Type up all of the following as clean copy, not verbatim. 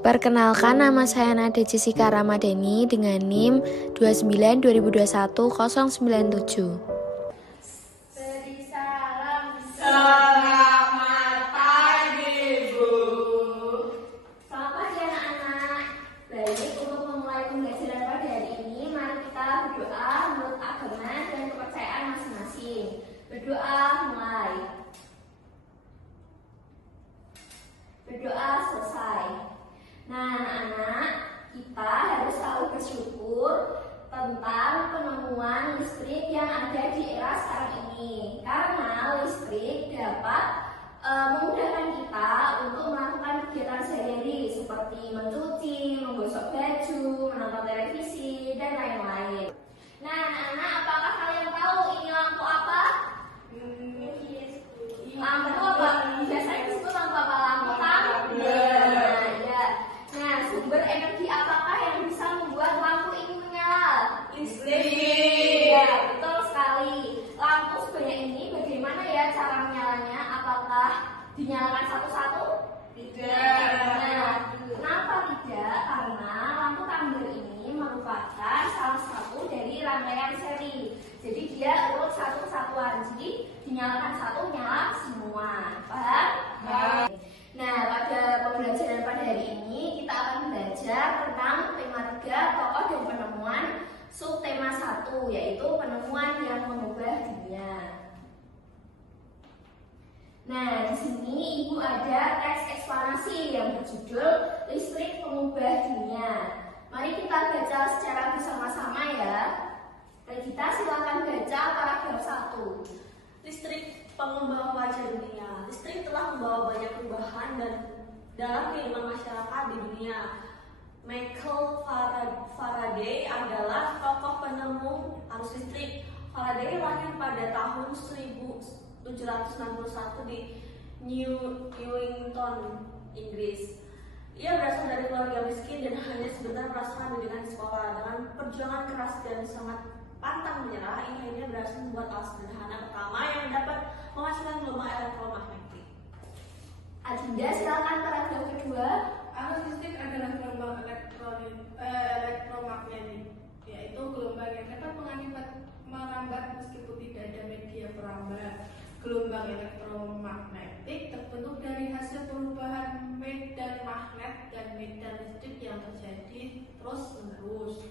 Perkenalkan, nama saya Nada Jessica Ramadhani dengan NIM 292021-097. Beri salam. Selamat pagi, Bu. Selamat pagi anak-anak. Baik, untuk memulai pembelajaran pada hari ini, mari kita berdoa menurut agama dan kepercayaan masing-masing. Berdoa mulai. Berdoa selesai. Nah, anak-anak, kita harus selalu bersyukur tentang penemuan listrik yang ada di era sekarang ini. Karena listrik dapat memudahkan kita untuk melakukan kegiatan sehari-hari seperti mencuci, menggosok baju, menonton televisi, dan lain-lain. Nah, anak-anak, apakah kalian tahu ini lampu apa? Lampu apa? Biasanya disebut lampu apa? Lampu tambah. Nah, sumber energi apakah yang bisa membuat lampu ini menyala? Listrik. Ya, betul sekali. Lampu sebanyak ini bagaimana ya cara menyalanya? Apakah dinyalakan satu-satu? Tidak. Nah, kenapa tidak? Karena lampu tumbler ini merupakan salah satu dari rangkaian seri. Jadi dia urut satu kesatuan. Jadi dinyalakan satu, nyala semua. Paham? Nah, pada pembelajaran pada hari ini kita akan belajar tentang tema 3, tokoh dan penemuan, subtema 1, yaitu penemuan yang mengubah dunia. Nah, di sini Ibu ada teks eksplanasi yang berjudul Listrik Pengubah Dunia. Mari kita baca secara bersama-sama ya. Kita silakan baca paragraf 1. Listrik pengubah wajah dunia. Listrik telah membawa banyak perubahan dan dalam kehidupan masyarakat di dunia. Michael Faraday adalah tokoh penemu arus listrik. Faraday lahir pada tahun 1761 di Newington, Inggris. Ia berasal dari keluarga miskin dan hanya sebentar merasakan pendidikan di sekolah. Dengan perjuangan keras dan sangat pantang menyerah, ia akhirnya berhasil membuat alat sederhana pertama yang dapat menghasilkan gelombang elektromagnetik. Adinda, silakan paragraf kedua. Arus listrik adalah gelombang elektromagnetik, yaitu gelombang yang dapat merambat meskipun tidak ada media perambat. Gelombang elektromagnetik terbentuk dari hasil perubahan medan magnet dan medan listrik yang terjadi terus-menerus.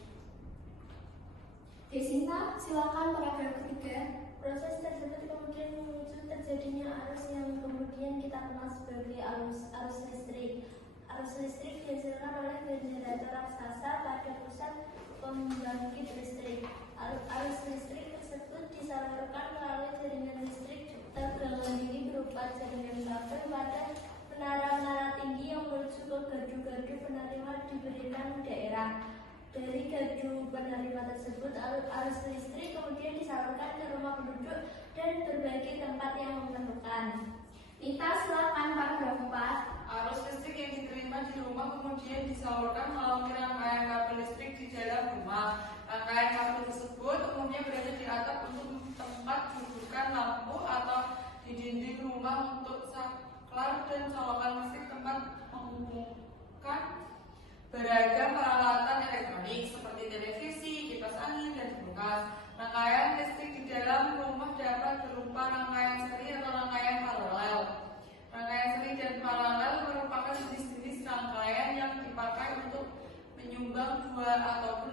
Desinta, silakan paragraf ketiga. Proses tersebut kemudian memicu terjadinya arus yang kemudian kita kenal sebagai arus listrik. Arus listrik dihasilkan oleh generator raksasa pada pusat pembangkit listrik. Arus listrik tersebut disalurkan melalui jaringan listrik tegangan tinggi berupa jaringan kabel pada menara-menara tinggi yang menuju ke gardu-gardu penerima di berikan daerah. Dari gardu penerima tersebut, arus listrik kemudian disalurkan ke rumah penduduk dan berbagai tempat yang memerlukan. Nita, silakan paragraf 4. Arus listrik yang diterima di rumah kemudian disalurkan melalui rangkaian kabel listrik di dalam rumah. Rangkaian kabel tersebut umumnya berada di atap untuk tempat dudukan lampu atau di dinding rumah untuk saklar dan colokan listrik tempat menghubungkan beragam peralatan elektronik seperti televisi, kipas angin, dan kulkas. Rangkaian listrik di dalam rumah dapat berupa rangkaian seri atau rangkaian paralel. Rangkaian seri dan paralel merupakan jenis-jenis rangkaian yang dipakai untuk menyumbang dua ataupun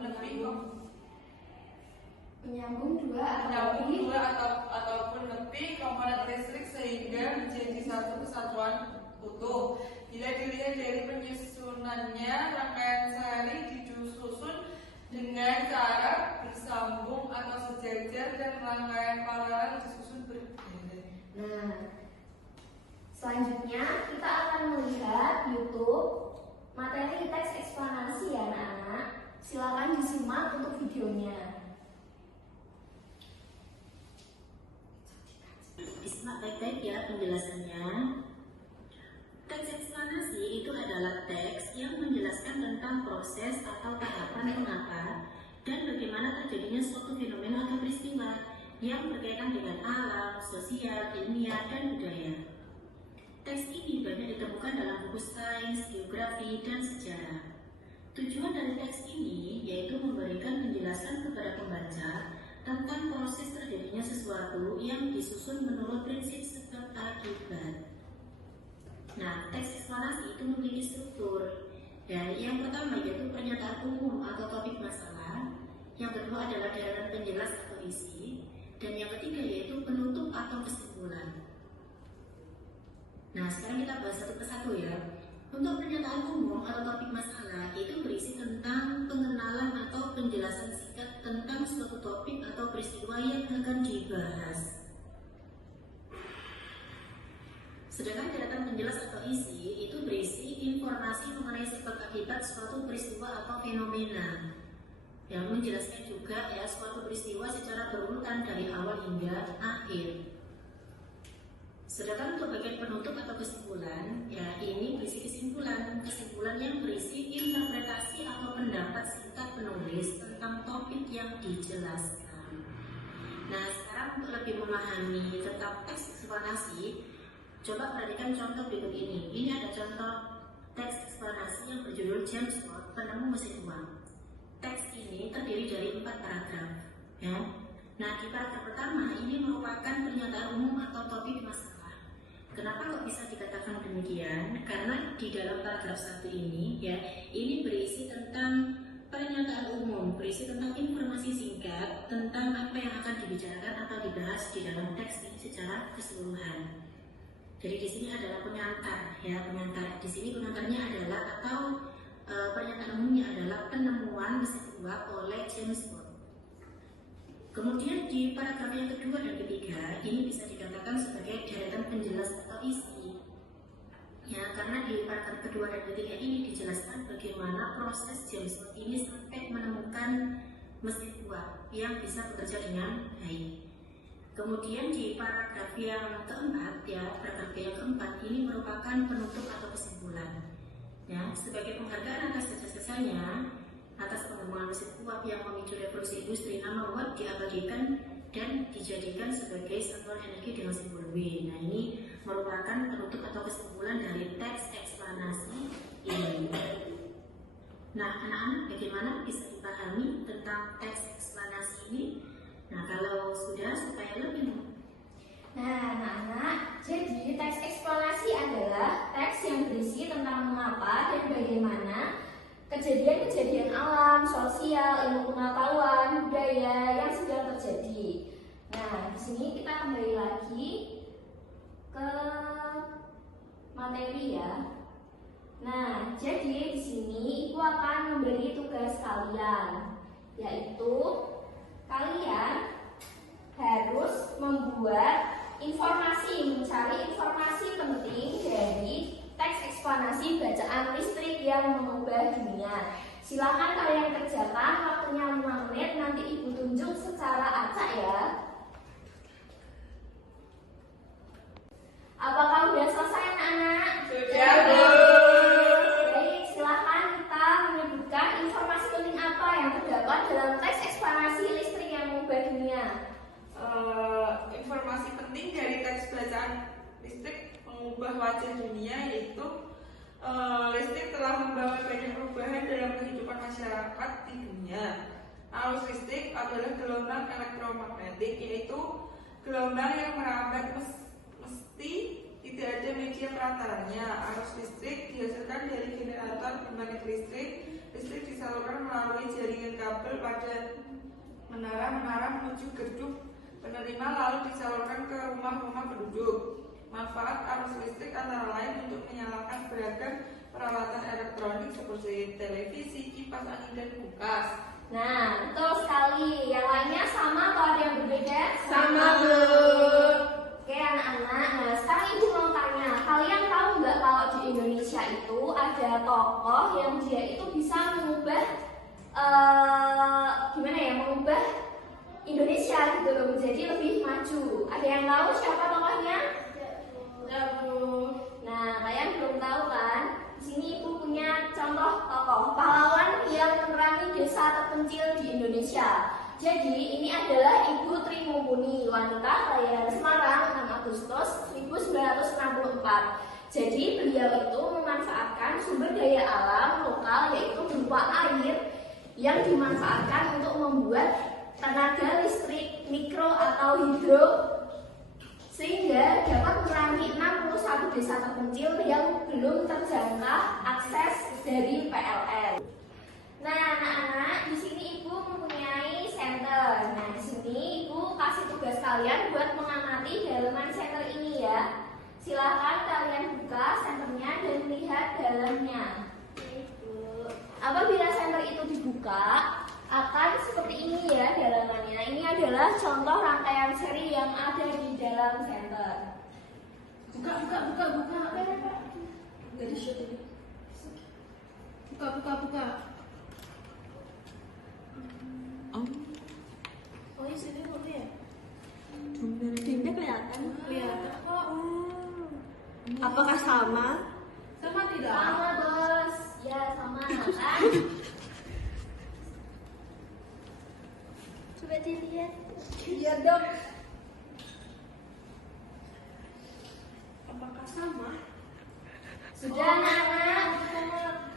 lebih komponen listrik sehingga menjadi satu kesatuan utuh. Bila dilihat dari penyusunannya, rangkaian sehari disusun dengan cara bersambung atau sejajar dan rangkaian paralel disusun berbaris. Nah, selanjutnya kita akan melihat YouTube materi teks eksplanasi ya anak-anak. Silakan disimak untuk videonya. Disimak baik-baik ya penjelasannya. Teks eksplanasi itu adalah teks yang menjelaskan tentang proses atau tahapan mengapa dan bagaimana terjadinya suatu fenomena atau peristiwa yang berkaitan dengan alam, sosial, ilmiah, dan budaya. Teks ini banyak ditemukan dalam buku sains, geografi, dan sejarah. Tujuan dari teks ini yaitu memberikan penjelasan kepada pembaca tentang proses terjadinya sesuatu yang disusun menurut prinsip sebab akibat. Nah, teks eksplanasi itu memiliki struktur. Dan yang pertama yaitu pernyataan umum atau topik masalah. Yang kedua adalah deretan penjelas atau isi. Dan yang ketiga yaitu penutup atau kesimpulan. Nah, sekarang kita bahas satu persatu ya. Untuk pernyataan umum atau topik masalah itu berisi tentang pengenalan atau penjelasan singkat tentang suatu topik atau peristiwa yang akan dibahas. Sedangkan deretan penjelas atau isi itu berisi informasi mengenai sebab akibat suatu peristiwa atau fenomena, yang menjelaskan juga ya suatu peristiwa secara berurutan dari awal hingga akhir. Sedangkan untuk bagian penutup atau kesimpulan, ya ini berisi kesimpulan yang berisi interpretasi atau pendapat singkat penulis tentang topik yang dijelaskan. Nah, sekarang untuk lebih memahami tentang teks eksplanasi, coba perhatikan contoh berikut ini. Ini ada contoh teks eksplanasi yang berjudul James Watt, penemu mesin uang. Teks ini terdiri dari 4 paragraf. Ya. Nah, di paragraf pertama ini merupakan pernyataan umum atau topik masalah. Kenapa kok bisa dikatakan demikian? Karena di dalam paragraf 1 ini ya, ini berisi tentang pernyataan umum, berisi tentang informasi singkat tentang apa yang akan dibicarakan atau dibahas di dalam teks ini secara keseluruhan. Jadi di sini adalah pengantar ya, pengantar. Di sini pengantarnya adalah atau pernyataan umumnya adalah penemuan mesin uap oleh James Watt. Kemudian di paragraf yang kedua dan ketiga ini bisa dikatakan sebagai deretan penjelas atau isi. Ya, karena di paragraf kedua dan ketiga ini dijelaskan bagaimana proses James Watt ini sampai menemukan mesin uap yang bisa bekerja dengan baik. Kemudian di paragraf yang keempat, ya paragraf yang keempat ini merupakan penutup atau kesimpulan. Ya, sebagai penghargaan atas jasa-jasanya atas penemuan mesin uap yang memicu revolusi industri, nama Watt diabadikan dan dijadikan sebagai satuan energi dengan simbol W. Nah, ini merupakan penutup atau kesimpulan dari teks eksplanasi ini. Nah, anak-anak bagaimana bisa dipahami tentang teks eksplanasi ini? Nah, kalau sudah supaya lebih. Nah, anak-anak, jadi teks eksplanasi adalah teks yang berisi tentang mengapa dan bagaimana kejadian-kejadian alam, sosial, ilmu pengetahuan, budaya yang sedang terjadi. Nah, di sini kita kembali lagi ke materi ya. Nah, jadi di sini Ibu akan memberi tugas kalian, yaitu kalian harus membuat mencari informasi penting dari teks eksplanasi bacaan listrik yang mengubah dunia. Silakan kalian kerjakan, waktunya 5 menit, nanti Ibu tunjuk secara acak ya. Apakah sudah selesai anak-anak? Sudah, Bu. Baik, silakan kita menyebutkan informasi penting apa yang terdapat dalam teks eksplanasi listrik yang mengubah dunia. Informasi penting dari teks bacaan listrik mengubah wajah dunia yaitu listrik telah membawa banyak perubahan dalam kehidupan masyarakat di dunia. Arus listrik adalah gelombang elektromagnetik, yaitu gelombang yang merambat mesti tidak ada media perantaranya. Arus listrik dihasilkan dari generator pembangkit listrik. Listrik disalurkan melalui jaringan kabel pada menara-menara menuju gedung penerima, lalu disalurkan ke rumah-rumah penduduk. Manfaat arus listrik antara lain untuk menyalakan beragam peralatan elektronik seperti televisi, kipas angin, dan kulkas. Nah, betul sekali. Yang lainnya sama atau ada yang berbeda? Sama, Bu. Oke anak-anak, nah sekarang Ibu mau tanya, kalian tahu nggak kalau di Indonesia itu ada tokoh yang dia itu bisa mengubah mengubah Indonesia gitu loh, menjadi lebih maju. Ada yang tahu siapa tokohnya? Enggak, Bu. Nah, kalian belum tahu kan? Di sini Ibu punya contoh tokoh pahlawan yang menerangi desa terpencil di Indonesia. Jadi ini adalah Ibu Tri Mumpuni, wanita kelahiran Semarang 6 Agustus 1964. Jadi beliau itu memanfaatkan sumber daya alam lokal yaitu berupa air yang dimanfaatkan untuk membuat tenaga listrik mikro atau hidro sehingga dapat mengurangi 61 desa terpencil yang belum terjangkau akses dari PLN. Nah, anak-anak, di sini Ibu mempunyai senter. Nah, di sini Ibu kasih tugas kalian buat mengamati dalaman senter ini ya. Silahkan kalian buka senternya dan lihat dalamnya. Ibu. Apabila senter itu dibuka, akan seperti ini ya dalamannya. Ini adalah contoh rangkaian seri yang ada di dalam senter. Buka. Jadi shoot ini. Buka. Oh, di sini kok ya? Timnya kelihatan kok. Apakah sama? Sama tidak? Sama, Bos. Ya, sama. Kan? Coba dilihat. Iya dong. Apakah sama? Sudah, anak-anak?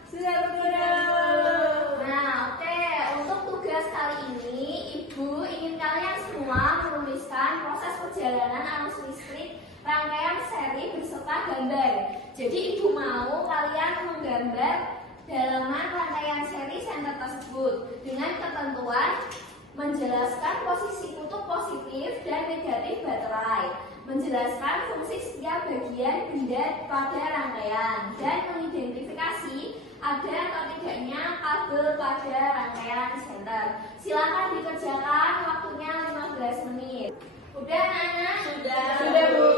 Sudah. Nah, oke. Untuk tugas kali ini, Ibu ingin kalian semua menuliskan proses perjalanan arus listrik rangkaian seri beserta gambar. Jadi Ibu mau kalian menggambar dalaman rangkaian seri senter tersebut dengan ketentuan menjelaskan posisi kutub positif dan negatif baterai, menjelaskan fungsi setiap bagian benda pada rangkaian, dan mengidentifikasi ada atau tidaknya kabel pada rangkaian senter. Silakan dikerjakan, waktunya 15 menit. Udah, anak-anak? Sudah, Bu.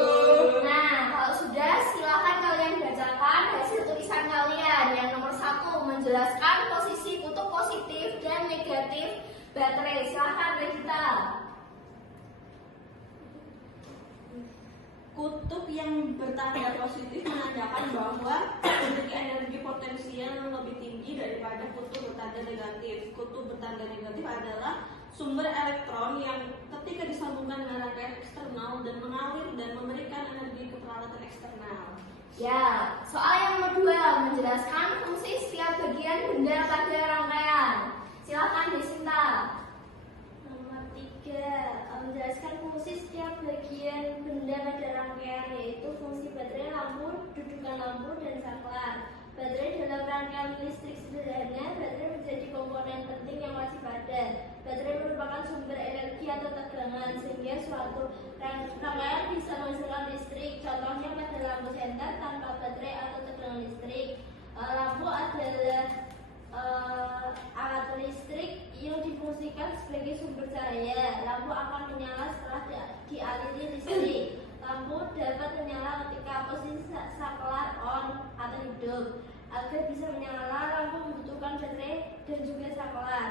Nah, kalau sudah, silakan kalian bacakan hasil tulisan kalian. Yang nomor 1, menjelaskan posisi kutub positif dan negatif baterai. Silakan, Regita. Kutub yang bertanda positif menandakan bahwa memiliki energi potensial yang lebih tinggi daripada kutub bertanda negatif. Kutub bertanda negatif adalah sumber elektron yang ketika disambungkan dengan rangkaian eksternal dan mengalir dan memberikan energi ke peralatan eksternal. Ya, soal yang nomor 2, menjelaskan fungsi setiap bagian benda pada rangkaian. Silakan, Desinta. Nomor 3, menjelaskan fungsi setiap bagian benda pada rangkaian, yaitu fungsi baterai lampu, dudukan lampu, dan saklar. Baterai dalam rangkaian listrik sederhana, baterai menjadi komponen penting yang wajib ada. Baterai merupakan sumber energi atau tegangan, sehingga suatu rangkaian bisa menghasilkan listrik. Contohnya pada lampu senter tanpa baterai atau tegangan listrik. Lampu adalah alat listrik yang difungsikan sebagai sumber cahaya. Lampu akan menyala setelah dialiri listrik. Lampu dapat menyala ketika posisi saklar on atau hidup. Agar bisa menyala, lampu membutuhkan baterai dan juga saklar.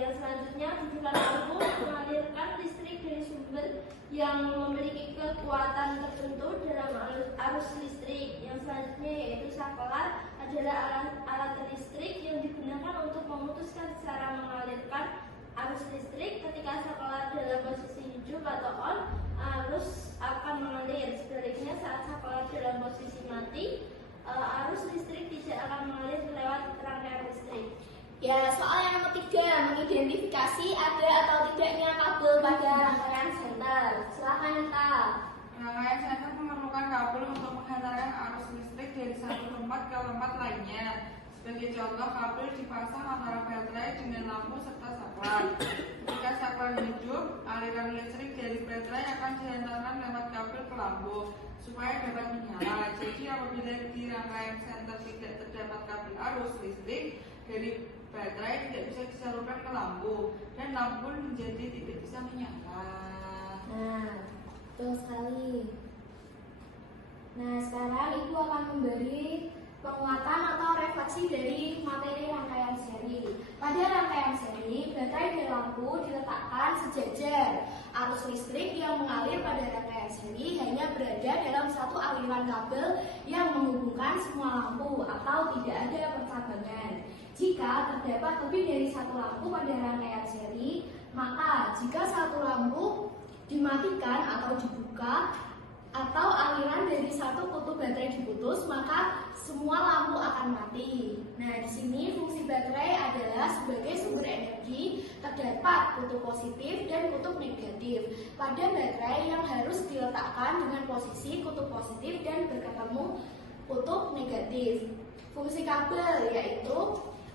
Yang selanjutnya, dudukan lampu mengalirkan listrik dari sumber yang memiliki kekuatan tertentu dalam arus listrik. Yang selanjutnya yaitu saklar adalah alat listrik yang digunakan untuk memutuskan cara mengalirkan arus listrik. Ketika saklar dalam posisi hidup atau on, arus akan mengalir. Sebaliknya, saat saklar dalam posisi mati, arus listrik tidak akan mengalir lewat rangkaian listrik. Ya, soal yang nomor 3, mengidentifikasi ada atau tidaknya kabel pada rangkaian senter. Silakan, Nita. Rangkaian senter memerlukan kabel untuk menghantarkan arus listrik dari satu tempat ke tempat lainnya. Sebagai contoh, kabel dipasang antara baterai dengan lampu serta saklar. Ketika saklar hidup, aliran listrik dari baterai akan dihantarkan lewat kabel ke lampu supaya dapat menyala. Jadi apabila di rangkaian senter tidak terdapat kabel arus listrik dari baterai, tidak bisa disalurkan ke lampu dan lampu pun menjadi tidak bisa menyala. Nah, betul sekali. Nah, sekarang Ibu akan memberi penguatan atau refleksi dari materi rangkaian seri. Pada rangkaian seri, baterai dan lampu diletakkan sejajar. Arus listrik yang mengalir pada rangkaian seri hanya berada dalam satu aliran kabel yang menghubungkan semua lampu atau tidak ada percabangan. Jika terdapat lebih dari satu lampu pada rangkaian seri, maka jika satu lampu dimatikan atau dibuka, atau aliran dari satu kutub baterai diputus, maka semua lampu akan mati. Nah, di sini fungsi baterai adalah sebagai sumber energi, terdapat kutub positif dan kutub negatif. Pada baterai yang harus diletakkan dengan posisi kutub positif dan berketemu kutub negatif. Fungsi kabel yaitu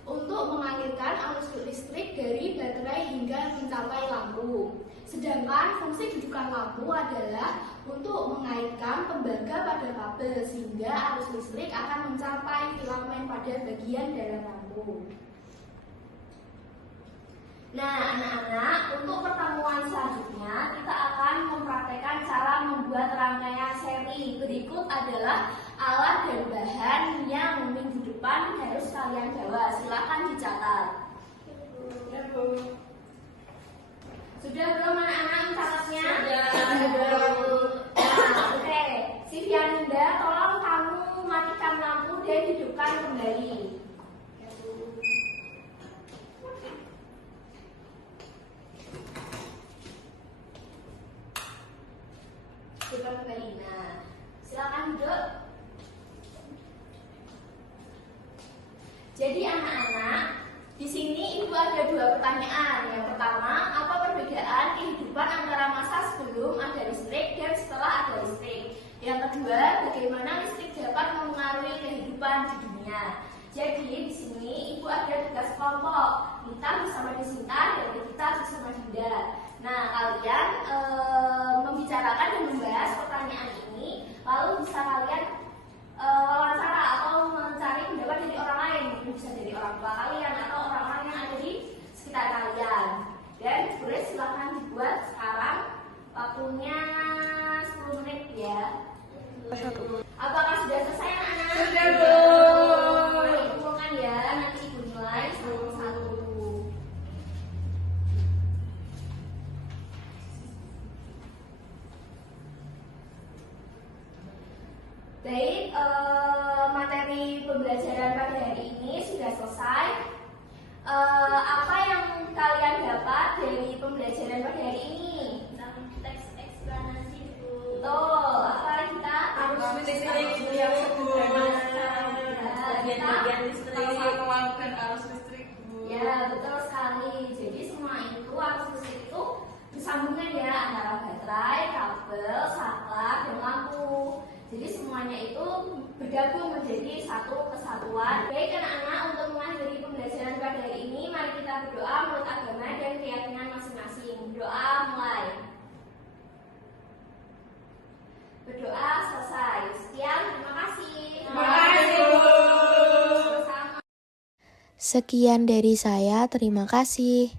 untuk mengalirkan arus listrik dari baterai hingga mencapai lampu. Sedangkan fungsi dudukan lampu adalah untuk mengaitkan tembaga pada kabel sehingga arus listrik akan mencapai filamen pada bagian dalam lampu. Nah, anak-anak, untuk pertemuan selanjutnya kita akan mempraktekkan cara membuat rangkaian seri. Berikut adalah alat dan bahan yang minggu depan harus kalian bawa. Silakan dicatat. Ya, Bu. Sudah belum anak-anak mencatatnya? Sudah. Nah, oke. Sivianinda, tolong kamu matikan lampu dan hidupkan kembali. Hidupkan kembali. Nah, silakan duduk. Jadi anak-anak, di sini ibu ada dua pertanyaan. Yang pertama, apa perbedaan kehidupan antara masa sebelum ada listrik dan setelah ada listrik? Yang kedua, bagaimana listrik dapat mempengaruhi kehidupan di dunia? Jadi di sini ibu ada tugas kelompok. Kita bersama Desinta dan kita bersama Dinda. Nah, kalian membicarakan dan membahas pertanyaan ini, lalu bisa kalian wawancara atau mencari pendapat dari orang lain, mungkin bisa dari orang tua kalian atau orang-orang yang ada di sekitar kalian. Dan boleh silahkan dibuat sekarang, waktunya 10 menit ya. Apakah sudah selesai anak-anak? Sudah, Bu. Mari kumpulkan ya, nanti ibu nilai satu-satu. Baik, materi pembelajaran pada hari ini sudah selesai. Apa yang kalian dapat dari pembelajaran pada hari ini? Teks eksplanasi, Bu. Betul, apa kita Arus listrik yang sederhana. Bagian-bagian listrik. Sama mengalirkan arus listrik, Bu. Ya, betul sekali. Jadi semua itu arus listrik itu bersambungan ya antara baterai, kabel, saklar, dan lampu. Jadi semuanya itu bergabung menjadi satu kesatuan. Baik anak-anak, untuk mengakhiri pembelajaran pada hari ini, mari kita berdoa menurut agama dan keyakinan masing-masing. Berdoa mulai. Berdoa selesai. Sekian, terima kasih. Terima kasih, Bu. Sama. Sekian dari saya, terima kasih.